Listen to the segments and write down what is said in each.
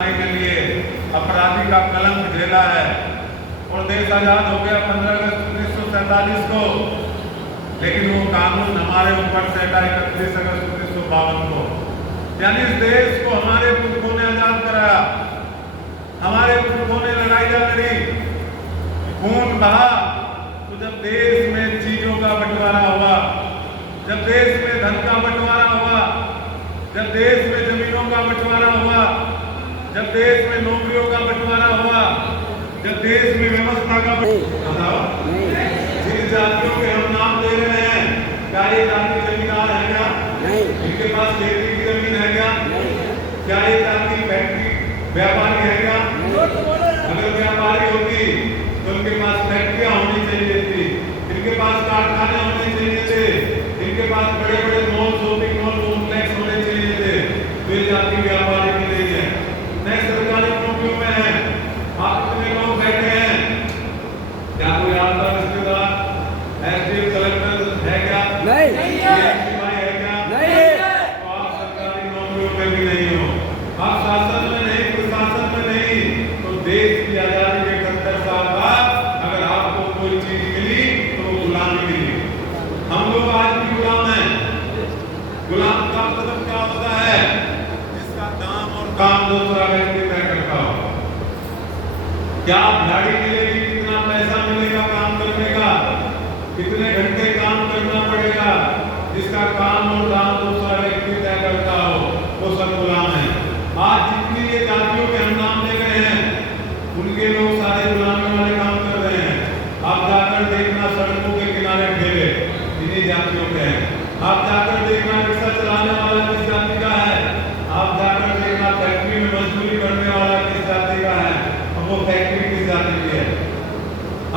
के लिए अपराधी का कलंक झेला है और देश आजाद हो गया 15 अगस्त 1947 को, लेकिन वो कानून हमारे ऊपर से हटा 31 अगस्त 1952 को। यानी इस देश को हमारे पुरखों ने आजाद कराया, हमारे पुरखों ने लड़ाई लड़ी, खून बहा। तो जब देश में चीजों का बंटवारा हुआ, जब देश में धन का बंटवारा हुआ, जब देश में जमीनों का बंटवारा हुआ, जब देश में नौकरियों का बंटवारा हुआ, जब देश में व्यवस्था का बताओ, जिन जातियों के हम नाम दे रहे हैं, क्या ये जाति जमींदार है क्या? नहीं। इनके पास खेती की जमीन है क्या? नहीं। क्या ये जाति फैक्ट्री व्यापारी है क्या? अगर व्यापारी होती तो उनके पास फैक्ट्रियां होनी चाहिए थी, इनके पास कारखाने होने चाहिए थे, इनके पास बड़े बड़े मॉल, शॉपिंग मॉल, कॉम्प्लेक्स होने चाहिए थे। तो ये जाति व्यापारी की नहीं है, नए सरकारी नौकरियों में है। आप कितने लोग बैठे हैं? क्या कोई आपका रिश्तेदार एसडीएम कलेक्टर है क्या? नहीं है क्या? नहीं। तो आप सरकारी नौकरियों में भी नहीं हो, आप शासन में नहीं, प्रशासन में नहीं। तो देश की आजादी के 71 साल बाद अगर आपको कोई चीज मिली तो वो गुलामी मिली। हम लोग आज भी गुलाम हैं। गुलाम का मतलब क्या होता है? जिसका दाम और काम दूसरा व्यक्ति तय करता हो। क्या दिहाड़ी मिलेगी, कितना पैसा मिलेगा काम करने का, कितने घंटे काम करना पड़ेगा, जिसका काम और दाम दूसरा व्यक्ति तय करता हो, वो सब गुलाम है। आज जितनी ये जातियों के हम नाम ले रहे हैं, उनके लोग सारे गुलामी वाले काम कर रहे हैं। आप जाकर देखना, सड़कों के किनारे ठेले इन्हीं जातियों के हैं। आप जाकर देखना, रिक्शा चलाने वाला किस जाति का है। आप जाकर देखना, फैक्ट्री में मजदूरी करने वाला किस जाति का है, और वो फैक्ट्री किस जाति की है।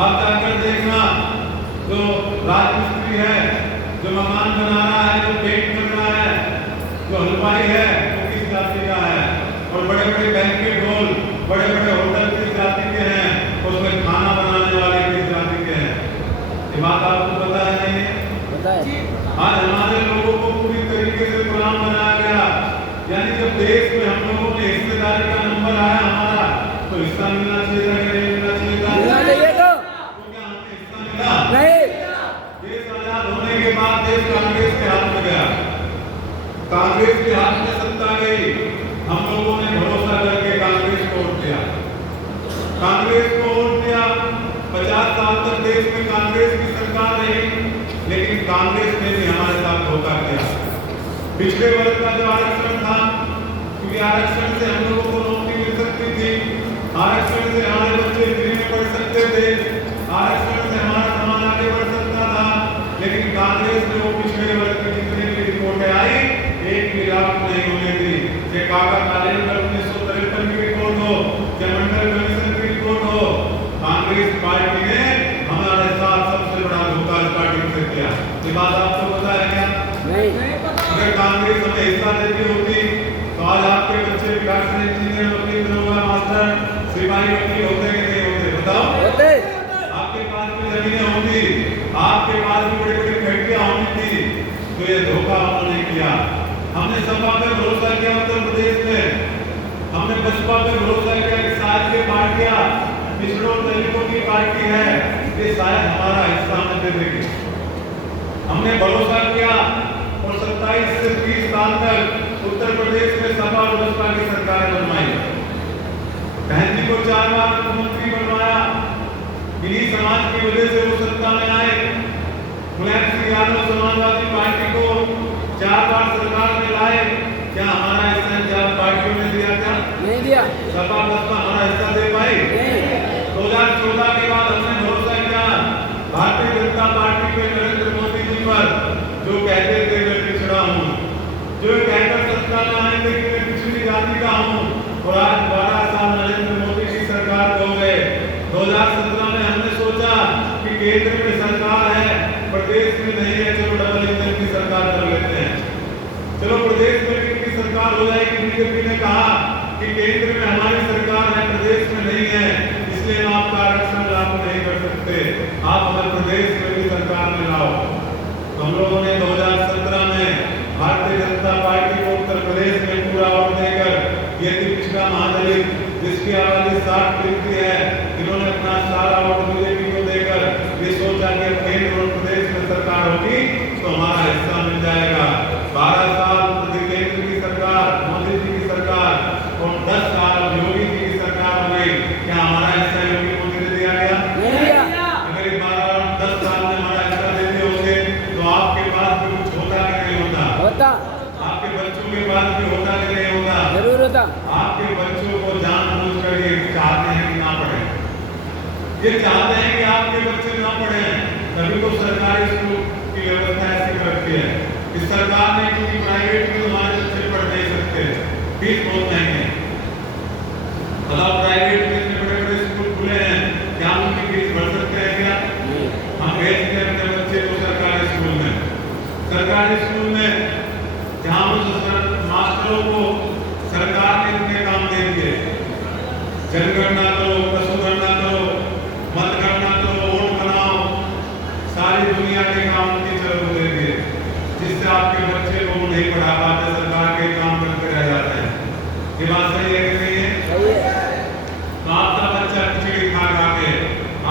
आप जाकर देखना, जो राजमिस्त्री है, जो मकान बना रहा है, जो पेंट कर रहा है, जो हलवाई है, वो किस जाति का है। और बड़े बड़े बैंकेट हॉल, बड़े बड़े होटल किस जाति के हैं, उसमें खाना बनाने वाले किस जाति के हैं। ये बात आपको पता है नहीं है? आज हमारे लोगों को पूरी तरीके से गुलाम बनाया गया। यानी जब देश में हम लोगों ने हिस्सेदारी का नंबर आया हमारा, तो हिस्सा मिलना चाहिए था, नहीं मिलना चाहिए था? तो क्या हमें हिस्सा मिला? नहीं। देश आजाद होने के बाद देश कांग्रेस के हाथ में गया, कांग्रेस के हाथ में सत्ता गई। हम लोगों ने भरोसा करके कांग्रेस को वोट दिया, कांग्रेस को वोट दिया। 50 साल तक देश में कांग्रेस की सरकार रही, लेकिन कांग्रेस ने भी हमारे साथ धोखा किया। पिछले वर्ग का जो आरक्षण था, क्योंकि आरक्षण से हम लोगों को नौकरी मिल सकती थी, आरक्षण से हमारे बच्चे फ्री में पढ़ सकते थे, आरक्षण से हमारा समाज आगे बढ़ सकता था, लेकिन कांग्रेस ने वो पिछले वर्ग की जितनी भी रिपोर्टें आई, एक भी लागू नहीं होने दी। चाहे काका कालेंकर 1953 की रिपोर्ट हो, चाहे मंडल कमीशन की रिपोर्ट हो, कांग्रेस पार्टी ने हमारे साथ सबसे बड़ा धोखा इस पार्टी से किया। ये बात आपको पता है क्या? नहीं। अगर कांग्रेस हमें हिस्सा देती होती तो आज आपके बच्चे डॉक्टर, इंजीनियर, वकील, दरोगा, मास्टर, सिपाही, वकील होते कि नहीं होते? बताओ। होते। आपके पास भी जमीनें होंगी, आपके पास भी बड़ी बड़ी फैक्ट्रियां होनी थी। तो ये धोखा हमने किया। हमने सपा पे भरोसा किया उत्तर प्रदेश में, हमने बसपा पे भरोसा किया कि शायद ये पार्टियां पिछड़ों दलितों की पार्टी है, ये शायद हमारा हिस्सा हमें दे देगी। हमने भरोसा किया और 27 से 30 साल तक उत्तर प्रदेश में सपा और बसपा की सरकार बनवाई। बहन जी को 4 बार मुख्यमंत्री बनवाया। इन्हीं समाज की वजह से वो सत्ता में आए। मुलायम सिंह यादव समाजवादी पार्टी को 4 बार सरकार में लाए। क्या हमारा हिस्सा 4 पार्टियों ने दिया क्या? नहीं दिया। सपा बसपा हमारा हिस्सा दे पाई? 2014 के बाद हमने भरोसा किया भारतीय जनता पार्टी पे, नरेंद्र मोदी जी पर, जो कहते थे मैं पिछड़ा हूँ, जो कहकर सत्ता में आए थे कि मैं पिछड़ी जाति का हूँ, और आज 12 साल नरेंद्र मोदी की सरकार हो गए। 2017 में हमने सोचा कि केंद्र में सरकार है, प्रदेश में नहीं है, चलो डबल इंजन की सरकार कर लेते हैं, चलो प्रदेश में किसकी सरकार हो जाएगी। बीजेपी ने कहा कि केंद्र में हमारी सरकार है, प्रदेश में नहीं है, इसलिए हम आपका आरक्षण लागू नहीं कर सकते, आप हमें प्रदेश में भी सरकार में लाओ। तो हम लोगों ने 2017 में भारतीय जनता पार्टी को उत्तर प्रदेश में पूरा वोट देकर ये थी पिछड़ा महादलित जिसकी आबादी 60% की है, जिन्होंने अपना सारा वोट बीजेपी को देकर ये सोचा कि केंद्र और प्रदेश में सरकार होगी तो हमारा हिस्सा मिल जाएगा। 12 साल केंद्र की सरकार, मोदी जी की सरकार और 10 साल योगी जी की सरकार हो गई। क्या हमारा हिस्सा योगी मोदी ने दिया गया? अगर 12-10 साल में हमारा हिस्सा देते होंगे तो आपके पास भी कुछ होता कि नहीं होता? आपके बच्चों के पास भी होता कि नहीं होता? जरूर होता। आपके बच्चों को जानबूझकर ये चाहते हैं कि ना पढ़े, ये चाहते हैं कि आपके बच्चे ना पढ़े, तभी तो सरकारी स्कूल की व्यवस्था ऐसी रखी है। इस सरकार ने क्योंकि प्राइवेट में हमारे बच्चे पढ़ नहीं सकते, फीस बहुत महंगी है। बताओ प्राइवेट में इतने बड़े बड़े स्कूल खुले हैं, क्या उनकी फीस भर सकते हैं क्या? हम भेजते हैं अपने बच्चे को सरकारी स्कूल में। सरकारी स्कूल में जहाँ मास्टरों को सरकार ने इतने काम दे दिए, जनगणना करो, पशुगणना करो, मतगणना करो, वोट बनाओ, सारी दुनिया के काम उनकी तरफ दे दिए, जिससे आपके बच्चे को नहीं पढ़ा पाते, सरकार के काम करते रह जाते हैं। ये बात सही है कि नहीं है? तो आपका बच्चा खिचड़ी खा खा के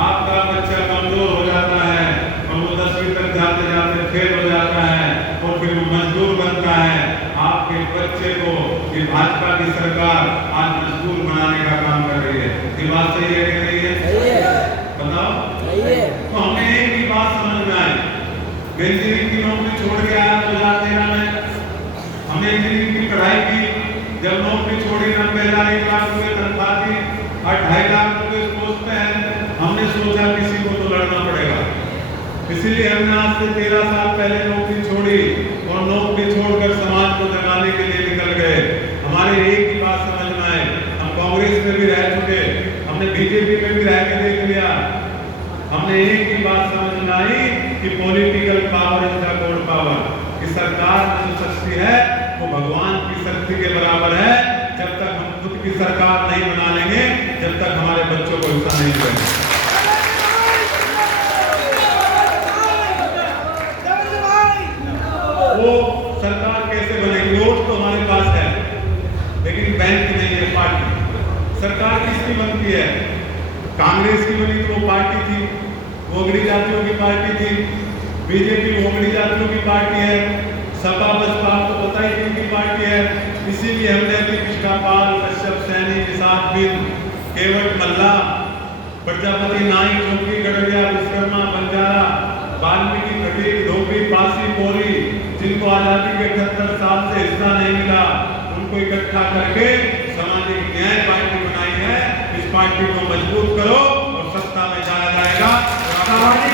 आपका बच्चा कमजोर हो जाता है और वो 10वीं तक जाते जाते फेल हो जाता है और फिर वो मजदूर बनता है। आपके बच्चे को ये भाजपा की सरकार आज मजदूर बनाने का काम कर रही है। ये बात सही है कि नहीं है? बताओ। तो हमें एक ही बात समझ में आई, इंजीनियरिंग की नौकरी छोड़ के आया 2013 में, हमने इंजीनियरिंग की पढ़ाई की, जब नौकरी छोड़ी 90,000 1 लाख रुपए तनख्वाह थी और 2.5 लाख रुपए इस पोस्ट पे है। हमने सोचा किसी को तो लड़ना पड़ेगा, इसीलिए हमने आज से 13 साल पहले नौकरी छोड़ी और नौकरी छोड़कर समाज को जगाने के लिए निकल गए। हमारे एक ही बात समझ में आए, हम कांग्रेस में भी रह चुके, हमने बीजेपी में भी रह के देख लिया, हमने एक ही बात समझ में आई कि political power is the God power, कि सरकार में जो शक्ति है वो भगवान की शक्ति के बराबर है। जब तक हम खुद की सरकार नहीं बना लेंगे, जब तक हमारे बच्चों को हिस्सा नहीं मिलेगा। वो सरकार कैसे बनेगी? वोट तो हमारे पास है लेकिन बैंक नहीं है, पार्टी। सरकार किसकी बनती है? कांग्रेस की बनी तो वो पार्टी थी, ओगड़ी जातियों की पार्टी थी। बीजेपी ओगड़ी जातियों की पार्टी है। सपा बसपा आपको पता ही किनकी पार्टी है। इसीलिए हमने कृष्णा पाल, कश्यप सैनी, निषाद बिंद, केवट मल्ला, प्रजापति नाई, चौकी गढ़िया, विश्वकर्मा, बंजारा, वाल्मीकि, खटीक, धोबी, पासी, कोरी, जिनको आजादी के 78 साल से हिस्सा नहीं मिला, उनको इकट्ठा करके सामाजिक न्याय पार्टी बनाई है। इस पार्टी को मजबूत करो और सत्ता में जाया जाएगा।